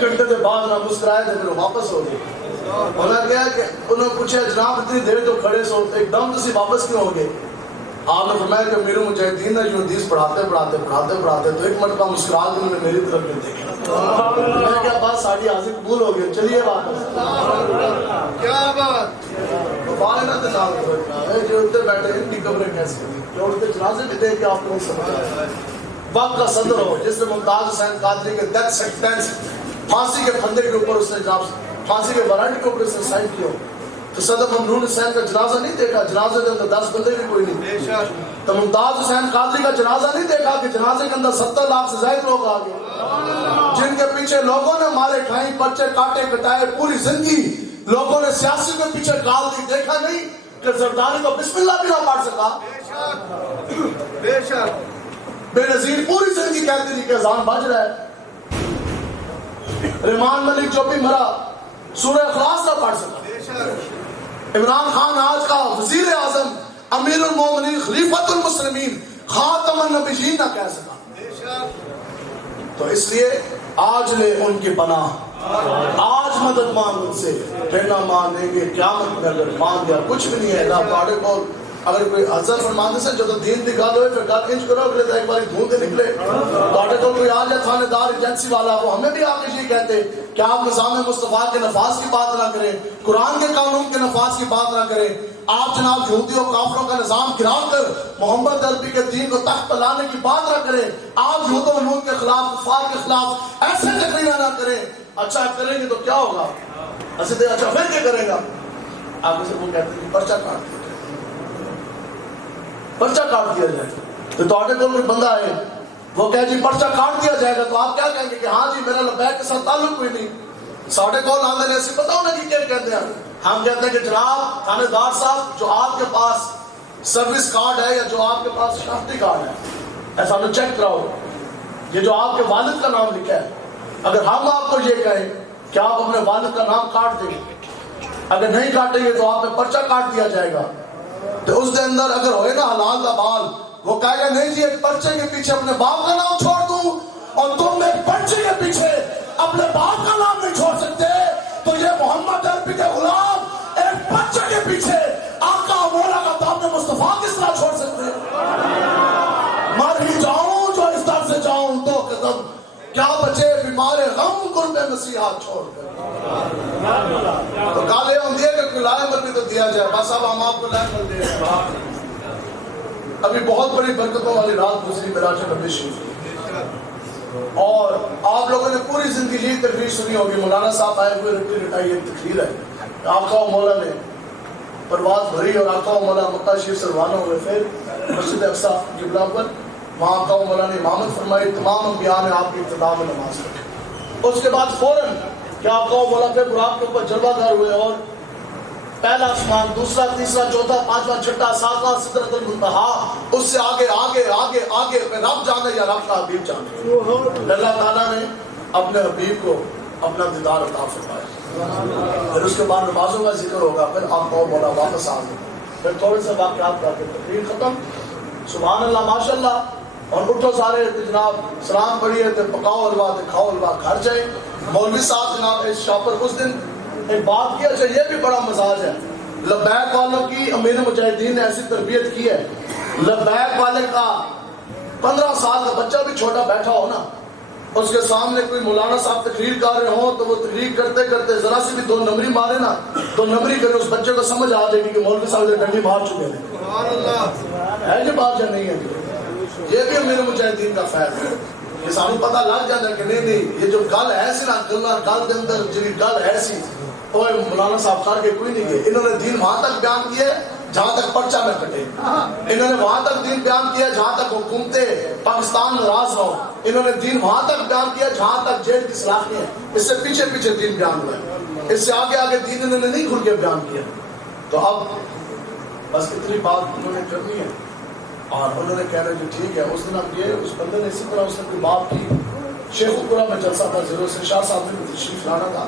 ایک گھنٹے کے بعد نہ مسکرائے تھے پھر واپس ہو گئے. انہوں نے کہا کہ انہوں نے پوچھا جناب اتنی دیر تو کھڑے سو ایک دم سے واپس کیوں ہو گئے؟ آپ نے فرمایا کہ امیر المجاہدین نے جو حدیث پڑھاتے تو ایک مرتبہ مسکرا کے انہوں نے میری طرف نہیں دیکھا. میں کیا بات ساڑھی حاضر قبول ہو گئی. چلیے واپس. کیا بات جو اتنے بیٹھے ان کی قبریں کیسے جو ان کے جنازے بھی دیکھ کے آپ کو نہیں سمجھ آئے. وقت کا صدر ہو جس نے ممتاز حسین قادری کے ڈیتھ سینٹینس پھانسی کے پھندے کے اوپر اس نے جناب پھانسی کے وارنٹ کے اوپر اس نے سائن کیا تو صدر ممنون حسین کا جنازہ نہیں دیکھا. جنازے کے اندر 10 بندے بھی کوئی نہیں. تو ممتاز حسین قادری کا جنازہ نہیں دیکھا کہ جنازے کے اندر 70 لاکھ سے زائد لوگ آ گئے جن کے پیچھے لوگوں نے مارے کھائیں پرچے کاٹے کٹائے پوری زندگی لوگوں نے سیاسی کے پیچھے ڈال دی. دیکھا نہیں کہ زرداری کو بسم اللہ بھی نہ پڑھ سکا. بے شک بے نظیر پوری زندگی کہتی تھی کہ اذان بج رہا ہے. رحمان ملک جو بھی مرا سورہ اخلاص نہ پڑھ سکا. عمران خان آج کا وزیر اعظم امیر المومنین خلیفۃ المسلمین خاتم النبیین نہ کہہ سکا. تو اس لیے آج لے ان کی پناہ آج مدد مانگ ان سے پھر نہ مانگیں گے قیامت میں اگر مان دیا کچھ بھی نہیں ہے. اللہ پاڑے کو اگر کوئی حضرت فرماندے سے جو تو دین دی گل ہوئے پھر گل انج کرو اگلے ایک باری دھوندے نکلے تواڈے کول کوئی آ جائے تھانے دار ایجنسی والا وہ ہمیں بھی آ کے یہ کہتے کہ آپ نظام مصطفیٰ کے نفاذ کی بات نہ کریں قرآن کے قانون کے نفاذ کی بات نہ کریں. آپ جناب یہودیوں کافروں کا نظام گرا کر محمد عربی کے دین کو تخت پر لانے کی بات نہ کریں. آپ یہود و نون کے خلاف کفار کے خلاف ایسے تقریریں نہ کریں. اچھا کریں گے تو کیا ہوگا؟ اچھا پھر کیا کرے گا؟ آپ سے وہ کہتے ہیں پرچہ کاٹ دیا جائے. تو تواڈے کول کوئی بندہ ہے وہ کہے جی پرچہ کاٹ دیا جائے گا تو آپ کیا کہیں گے کہ ہاں جی میرا لبیک کے ساتھ تعلق کوئی نہیں. ساڑھے کول آندے نے اسی پتہ ہونا کہ کیا کہتے ہیں. ہم کہتے ہیں کہ جناب تھانے دار صاحب جو آپ کے پاس سروس کارڈ ہے یا جو آپ کے پاس شناختی کارڈ ہے ایسا ہمیں چیک کراؤ یہ جو آپ کے والد کا نام لکھا ہے. اگر ہم آپ کو یہ کہیں کہ آپ اپنے والد کا نام کاٹ دیں اگر نہیں کاٹیں گے تو آپ نے پرچہ کاٹ دیا جائے گا. تو اس کے اندر اگر ہوئے نا حلال دا بال وہ کہے گا نہیں جی ایک پرچے کے پیچھے اپنے باپ کا نام چھوڑ دوں اور تم ایک پرچے کے پیچھے اپنے باپ کا نام نہیں چھوڑ سکتے. تو یہ محمد عربی کے غلام ایک پرچے کے پیچھے آقا مولا کا دامن مصطفیٰ کس طرح چھوڑ سکتے ہیں؟ مر ہی جاؤں جو اس طرح سے جاؤں دو قدم کیا بچے بیمار غم قرب مسیحا چھوڑ کر. تو کالے ہم دیے کہ کوئی لائے مر بھی تو دیا جائے. بس اب ہم آپ کو لائے مر دے ابھی بہت بڑی برکتوں والی رات گزری میراج نبی شریف اور آپ لوگوں نے پوری زندگی یہ تقریر سنی ہوگی. مولانا صاحب آئے ہوئے رٹی رٹائی ایک تقریر ہے. آقا و مولا نے پرواز بھری اور آقا و مولا مکہ شریف سے روانہ ہوئے. پھر مسجد اقصی قبلہ پر وہاں آقا و مولا نے امامت فرمائی. تمام انبیاء نے آپ کی ابتدا میں نماز پڑھی. اس کے بعد فوراً کہ آقا و مولا پھر براق کے اوپر جلوہ گر ہوئے اور پہلا آسمان دوسرا تیسرا چوتھا پانچواں چھٹا ساتواں سدرۃ المنتہا اس سے آگے آگے آگے آگے رب جانے یا رب کا حبیب جانے. اللہ تعالیٰ نے اپنے حبیب کو اپنا دیدار عطا فرمایا. پھر اس کے بعد نمازوں کا ذکر ہوگا. پھر آپ کو مولا واپس آ گئے. پھر تھوڑے سے واقعات کر کے تقریر ختم. سبحان اللہ ماشاء اللہ اور اٹھو سارے جناب سلام پڑھیے تو پکاؤ حلوہ تو کھاؤ حلوہ گھر جائے. مولوی صاحب جناب اس شاپر اس دن ایک بات کی. اچھا یہ بھی بڑا مزاج ہے لبیک والوں کی. امیر مجاہدین نے ایسی تربیت کی ہے لبیک والے کا 15 سال کا بچہ بھی چھوٹا بیٹھا ہو نا اس کے سامنے کوئی مولانا صاحب تقریر کر رہے ہوں تو وہ تقریر کرتے کرتے ذرا سی بھی 2 نمبری مارے نا 2 نمبری کرے اس بچے کو سمجھ آ جائے گی کہ مولوی صاحب نے ڈنڈی مار چکے ہیں. ہے یہ بات یا نہیں ہے؟ یہ بھی امیر مجاہدین کا فیض ہے. یہ سانو پتہ لگ جاتا ہے کہ نہیں یہ جو گل ہے سی نا گل کے اندر جی گل ہے سی وہ مولانا صاحب کر کے کوئی نہیں گئے. انہوں نے دین وہاں تک بیان کیا جہاں تک پرچہ نہ کٹے. انہوں نے وہاں تک دین بیان کیا جہاں تک حکومتیں پاکستان ناراض ہو. انہوں نے دین وہاں تک بیان کیا جہاں تک جیل کی صلاح نہیں ہے. اس سے پیچھے پیچھے دین بیان ہوا ہے. اس سے آگے آگے دین انہوں نے نہیں کھل کے بیان کیا. تو اب بس اتنی بات انہوں نے کرنی ہے اور انہوں نے کہنا جو ٹھیک ہے. اس دن اب یہ اس بندے نے اسی طرح اس نے کوئی بات کی. شیخ القرآن میں جلسہ تھا زیرو سے شاہ صاحب نے تشریف لانا تھا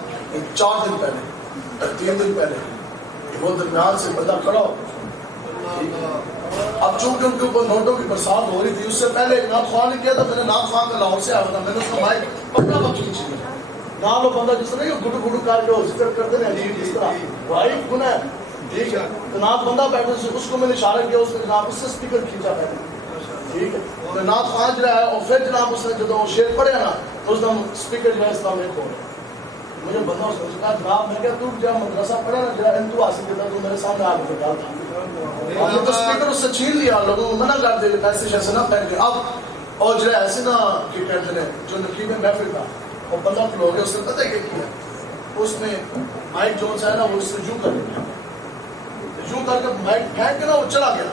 4 دن پہلے 3 دن پہلے. وہ درمیان سے بندہ کھڑا ہو. اب چونکہ ان کے اوپر نوٹوں کی برسات ہو رہی تھی اس سے پہلے ایک نام خواہ نے کیا تھا. میں نے نام خواہ کا لاہور سے آیا تھا. میں نے اس کو مائک پکڑا وہ کھینچ لیا. نہ لو بندہ جس طرح گڈو گڈو کر کے ذکر کرتے ہیں عجیب جس طرح بھائی گناہ ہے ٹھیک ہے. جناب بندہ بیٹھے اس کو میں نے اشارہ کیا, اس نے جناب اس سے اسپیکر کھینچا بیٹھے ٹھیک ہے. جناب خان جو ہے اور پھر جناب اس نے جب شیر پڑھے نا تو اس نے اسپیکر جو ہے اس طرح میں کھولے. مجھے بندہ اس نے کہا جناب میں کہا تو جب مدرسہ پڑھا نا جب انتو حاصل کیا تو میرے سامنے آ کے بیٹھا تھا اور تو اسپیکر اس سے چھین لیا, لوگوں کو منع کر دے ایسے ایسے نہ پہن کے. اب اور جو ہے ایسے نہ کہ کہتے ہیں جو نقیب محفل تھا اور بندہ کھلو گیا, اس نے پتہ کیا کیا, اس نے مائک جونس ہے نا وہ اس سے یوں کر دیا, یوں کر کے مائک پھینک کے نا وہ چلا گیا,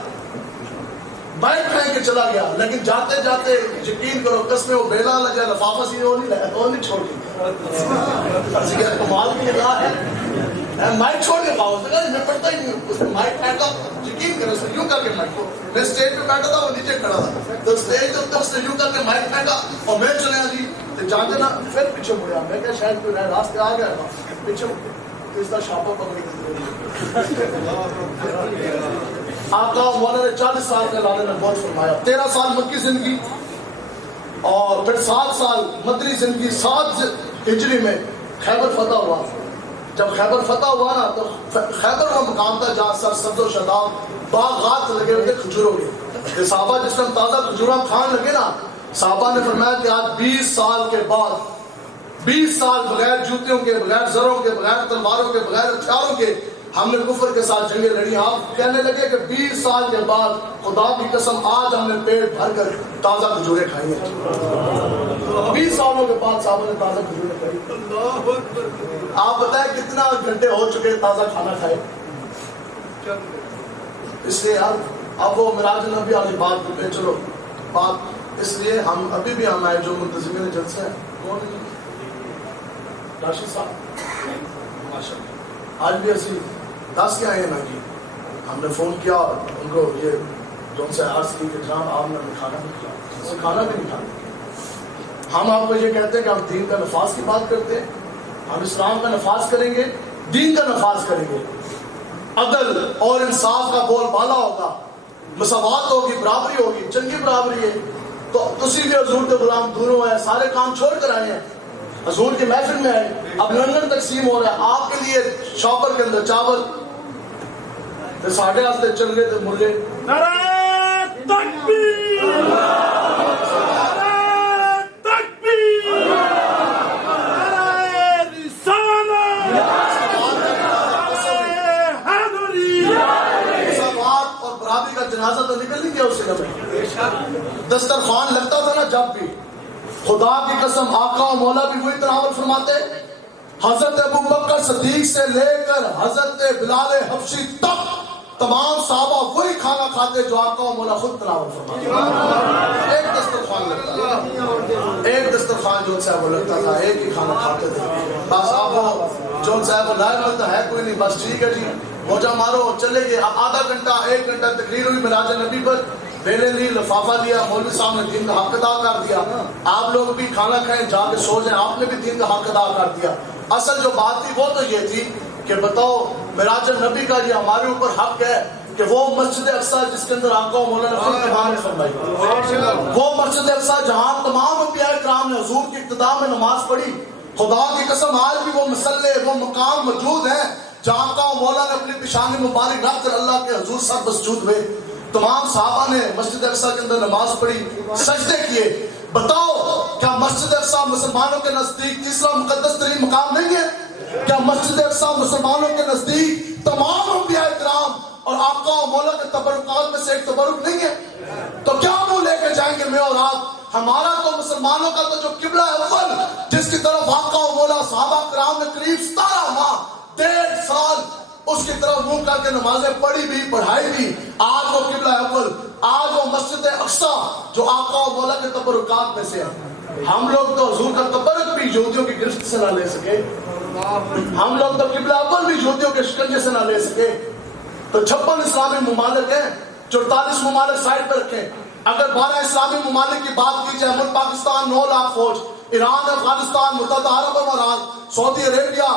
مائک پھینک کے چلا گیا. لیکن جاتے جاتے یقین کرو قسمیں وہ بیلا لگا لفافہ سی وہ نہیں چھوڑ گیا. کمال کی اللہ ہے مائک چھوڑ کے پاؤ میں پڑھتا ہی نہیں. اس نے مائک پھینکا, یقین کرو اس نے یوں کر کے مائک کو, میں اسٹیج پہ بیٹھا تھا وہ نیچے کھڑا تھا تو اسٹیج کے اوپر اس نے یوں کر کے مائک پھینکا اور میں چلے جی جاتے نا پھر پیچھے مڑیا. میں کیا شاید کوئی راستے آ گیا تھا پیچھے اس طرح شاپا پکڑی آقا مولانا نے 40 سال کا لانے نے بہت فرمایا. 13 سال مکی زندگی اور پھر 7 سال مدنی زندگی. 7 ہجری میں خیبر فتح ہوا. جب خیبر فتح ہوا نا تو خیبر وہ مقام تھا جہاں سر سبز و شاداب باغات لگے ہوئے تھے کھجوروں کے. صحابہ جس میں تازہ کھجورا کھان لگے نا, صحابہ نے فرمایا کہ آج 20 سال کے بعد 20 سال بغیر جوتیوں کے, بغیر زروں کے, بغیر تلواروں کے, بغیر ہتھیاروں کے ہم نے کفر کے ساتھ جنگیں لڑی. آپ کہنے لگے کہ 20 سال کے بعد خدا کی قسم آج ہم نے پیٹ بھر کر تازہ کھجوریں کھائی ہیں. 20 سالوں کے بعد صحابہ نے تازہ کھجوریں کھائی. آپ بتائیں کتنا گھنٹے ہو چکے تازہ کھانا کھائے. اس لیے اب وہ معراج نبی والی بات پہ چلو بات, اس لیے ہم ابھی بھی ہم آئے جو منتظمین جلسے ہیں کون راشد صاحب آج بھی اسی 10 کے آئے نا جی. ہم نے فون کیا اور ان کو یہ جو ان سے عرض کی کہ جناب آپ نے کھانا بھی کھایا, کھانا بھی نہیں کھانا. ہم آپ کو یہ کہتے ہیں کہ ہم دین کا نفاذ کی بات کرتے ہیں, ہم اسلام کا نفاذ کریں گے, دین کا نفاذ کریں گے, عدل اور انصاف کا بول بالا ہوگا, مساوات ہوگی, برابری ہوگی, چنگی برابری ہے. تو تسی بھی حضور کے غلام دونوں ہیں, سارے کام چھوڑ کر آئے ہیں, حضور کے محفل میں آئے, اب لنگر تقسیم ہو رہا ہے آپ کے لیے شاپر کے اندر چاول تو ساڑھے ہاستے چل گئے تھے مرغے. نعرہ تکبیر, نعرہ تکبیر, نعرہ رسالت, نعرہ حیدری. مساوات اور برابری کا جنازہ تو نکل نہیں گیا اس جگہ میں. دسترخوان لگتا تھا نا جب بھی, خدا کی قسم آقا و مولا بھی وہی تناول فرماتے. حضرت ابو بکر صدیق سے لے کر حضرت بلال حبشی تک تمام صحابہ وہی کھانا کھاتے جو آقا و مولا خود تناول فرماتے. ایک دسترخوان لگتا تھا, ایک دسترخوان جو صاحب لگتا تھا, ایک ہی کھانا کھاتے تھے. بس آپ جو صاحب لائق لگتا ہے کوئی نہیں, بس ٹھیک ہے جی موجہ مارو چلے گئے. آدھا گھنٹہ 1 گھنٹہ تقریر ہوئی معراج نبی پر, بیلے لی, لفافہ لیا, مولوی صاحب نے دین کا حق ادا کر دیا. آپ لوگ بھی کھانا کھائیں جا کے سو جائیں, آپ نے بھی دین کا حق ادا کر دیا. اصل جو بات تھی وہ تو یہ تھی کہ بتاؤ معراج نبی کا یہ ہمارے اوپر حق ہے کہ وہ مسجد اقصیٰ جس کے اندر آقا و مولا نے خود بیان فرمائی, وہ مسجد اقصیٰ جہاں تمام انبیاء کرام نے حضور کی ابتدا میں نماز پڑھی. خدا کی قسم آج بھی وہ مصلی, وہ مقام موجود ہیں جہاں آقا و مولا نے اپنی پیشانی مبارک رکھ کر اللہ کے حضور سر مسجود ہوئے. تمام صحابہ نے مسجد اقصیٰ کے اندر نماز پڑھی, سجدے کیے. بتاؤ کیا مسجد اقصیٰ مسلمانوں کے نزدیک تیسرا مقدس ترین مقام نہیں ہے؟ کیا مسجد اقصیٰ مسلمانوں کے نزدیک تمام انبیاء کرام اور آقا و مولا کے تبرکات میں سے ایک تبرک نہیں ہے؟ تو کیا وہ لے کے جائیں گے میں اور آپ؟ ہمارا تو مسلمانوں کا تو جو قبلہ اول جس کی طرف آقا و مولا صحابہ کرام نے قریب 17 ماہ 1.5 سال اس کی طرف منہ کر کے نمازیں پڑھی بھی پڑھائی بھی, آج وہ قبلہ اول, آج وہ مسجد اقصیٰ جو آقا و مولا کے تبرکات میں سے ہے. ہم لوگ تو حضور کا تبرک بھی یہودیوں کی گرفت سے نہ لے سکے, ہم لوگ تو قبلہ اول بھی یہودیوں کے شکنجے سے نہ لے سکے. تو 56 اسلامی ممالک ہیں, 44 ممالک سائڈ پہ رکھیں. اگر 12 اسلامی ممالک کی بات کی جائے, ملک پاکستان 9 لاکھ فوج, ایران, افغانستان, متحدہ عرب امارات, سعودی عربیہ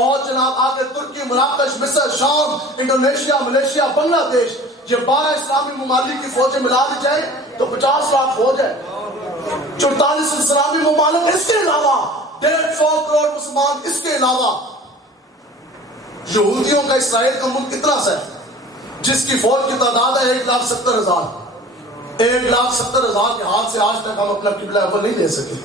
اور جناب آگے ترکی, مراکش, مصر, شام, انڈونیشیا, ملیشیا, بنگلہ دیش, یہ 12 اسلامی ممالک کی فوجیں ملا دی جائیں تو 50 لاکھ فوج ہے. 44 اسلامی ممالک اس کے علاوہ 150 کروڑ مسلمان اس کے علاوہ یہودیوں کا اسرائیل کا ملک کتنا سا ہے جس کی فوج کی تعداد ہے 1,70,000 1,70,000 کے ہاتھ سے آج تک ہم اپنا قبلہ اول نہیں لے سکے.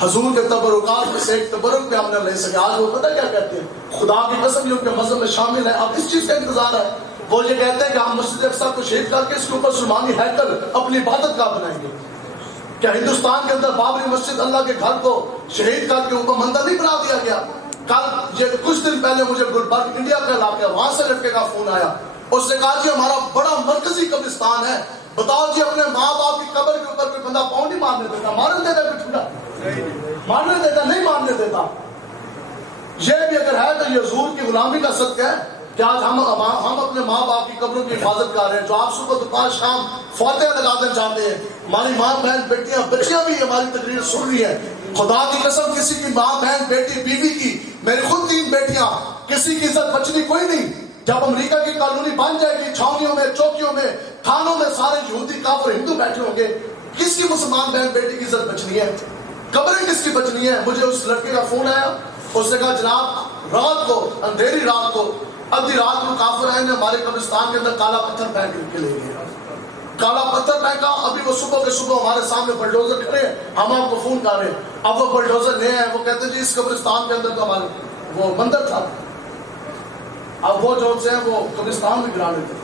حضور کے تبرکات میں سے ایک تبرک پہ ہم نے لے سکے. آج وہ پتہ کیا کہتے ہیں؟ خدا کی قسم یہ ان کے مذہب میں شامل ہے. اب اس چیز کا انتظار ہے. وہ یہ کہتے ہیں کہ ہم مسجد اقصی کو شہید کر کے اس کے اوپر سلیمانی ہیکل اپنی عبادت کا بنائیں گے. کیا ہندوستان کے اندر بابری مسجد اللہ کے گھر کو شہید کر کے اوپر مندر نہیں بنا دیا گیا؟ کل یہ کچھ دن پہلے مجھے گلبرگ انڈیا کا علاقہ وہاں سے لڑکے کا فون آیا. اس نے کہا جی ہمارا بڑا مرکزی قبرستان ہے, بتاؤ جی اپنے ماں باپ کی قبر کے اوپر کوئی بندہ پاؤں نہیں مارنے دیتا. مارنے دیتا کوئی ٹھنڈا مارنے دیتا نہیں مارنے دیتا. یہ بھی اگر ہے تو یہ حضور کی غلامی کا صدقہ ہے کہ آج ہم اپنے ماں باپ کی قبروں کی حفاظت کر رہے ہیں. جو آپ صبح دوپہر شام فاتحہ لگا کر جاتے ہیں, ہماری ماں بہن بیٹیاں بچیاں بھی ہماری تقریر سن رہی ہیں. خدا کی قسم کسی کی ماں بہن بیٹی بیوی کی, میری خود 3 بیٹیاں, کسی کی عزت بچنی کوئی نہیں. جب امریکہ کی کالونی بن جائے گی, چھاؤنیوں میں چوکیوں میں تھانوں میں سارے یہودی کافر ہندو بیٹھے ہوں گے, کس کی مسلمان بہن بیٹی کی عزت بچنی ہے؟ قبریں کس کی بچنی ہے؟ مجھے اس لڑکے کا فون آیا. اس نے کہا جناب رات کو اندھیری رات کو ادھی رات کو کافر آئے نے ہمارے قبرستان کے اندر کالا پتھر پھینک کے لے گئے. کالا پتھر پھینکا. ابھی وہ صبح کے صبح ہمارے سامنے بلڈوزر کھڑے ہیں, ہم آپ کو فون کر رہے ہیں. اب وہ بلڈوزر لے آئے, وہ کہتے ہیں جی اس قبرستان کے اندر تو ہمارے وہ مندر تھا. اب وہ جو سے ہیں وہ قبرستان میں گرانے تھے,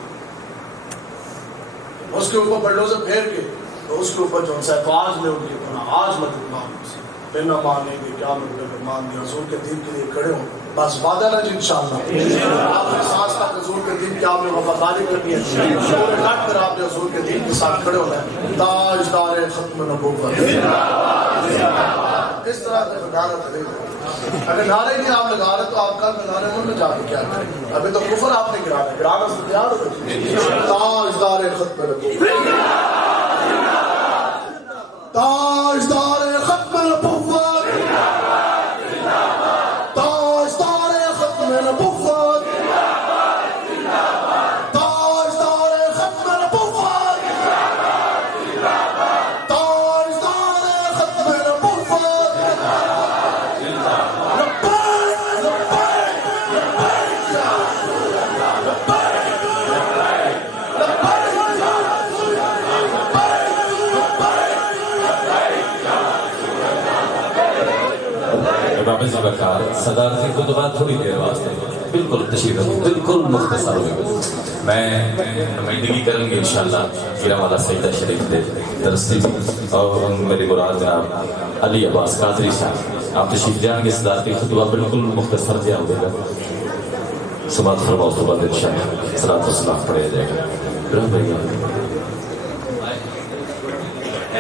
اس کے اوپر بلڈوزر پھیر کے تو اس کے اوپر جو ہے تو آج میں ان کی آج مدد مانگوں پھر نہ مانیں گے کیا مطلب مان دیا. حضور کے دین کے لیے کھڑے ہوں بس وعدہ ہے جی انشاءاللہ آپ نے سانس کا حضور کے دین کی آپ نے وفاداری کرنی ہے. پورے ڈٹ کر آپ نے حضور کے دین کے ساتھ کھڑے ہونا ہے. تاجدار ختم نبوت اس طرح کا نعرہ کرے. اگر نعرے نہیں آپ لگا رہے تو آپ کل نعرے من میں جا کے کیا کریں؟ ابھی تو کفر آپ نے گرانا, گرانا سے تیار ہو گئے. تاجدار ختم نبوت, تاجدار ختم نبوت, تاجدار ختم نبوت, تاجدار ختم نبوت, تاجدار ختم نبوت. صدارتی خطبات تھوڑی دیر واسطے بالکل تشریف بالکل مختصر ہوئے. میں نمائندگی کروں گی انشاءاللہ گرا والا سیدہ شریف دے درستی اور میرے مراد جناب علی عباس قادری صاحب آپ تشریف جائیں گے. صدارتی خطبہ بالکل مختصر جہاں ہوئے گا. سماعت فرماؤ تو بعد انشاءاللہ صلاۃ و سلام پڑھا جائے گا.